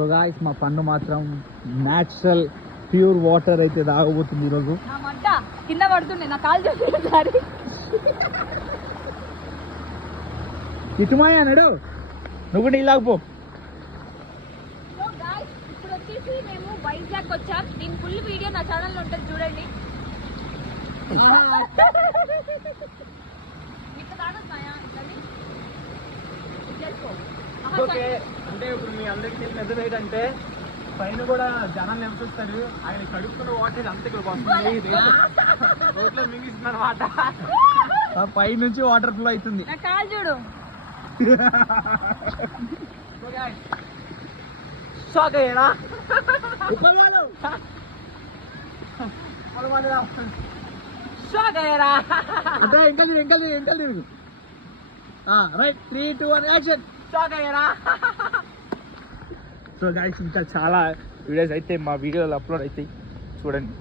So guys మా పండు మాత్రం న్యాచురల్ ప్యూర్ వాటర్ అయితే తాగబోతుంది ఈరోజు. కింద పడుతుండే నా కాలు చూసారి ఇటుమాయా నడు నువ్వు నీళ్ళాకపో. ఇప్పుడు వచ్చేసి మేము వైజాగ్ వచ్చాం. దీని ఫుల్ వీడియో నా ఛానల్ లో ఉంటుంది చూడండి. ఓకే అంటే ఇప్పుడు మీ అందరికి తెలిసిన ఏంటంటే పైన కూడా జనాలు నివసిస్తారు. ఆయన కడుక్కున్న వాటర్ అంత రోడ్లో మింగిస్తుంది అనమాట. పై నుంచి వాటర్ ఫ్లో అవుతుంది. నా కాలు చూడు. షాక్ అయ్యాడా? షాక్ అయ్యారా? అంటే ఇంకా తిరుగు. Right 3, 2, 1 action. షాక్ అయ్యారా? సో గైస్ ఇంకా చాలా వీడియోస్ అయితే మా వీడియోలో అప్లోడ్ అవుతాయి చూడండి.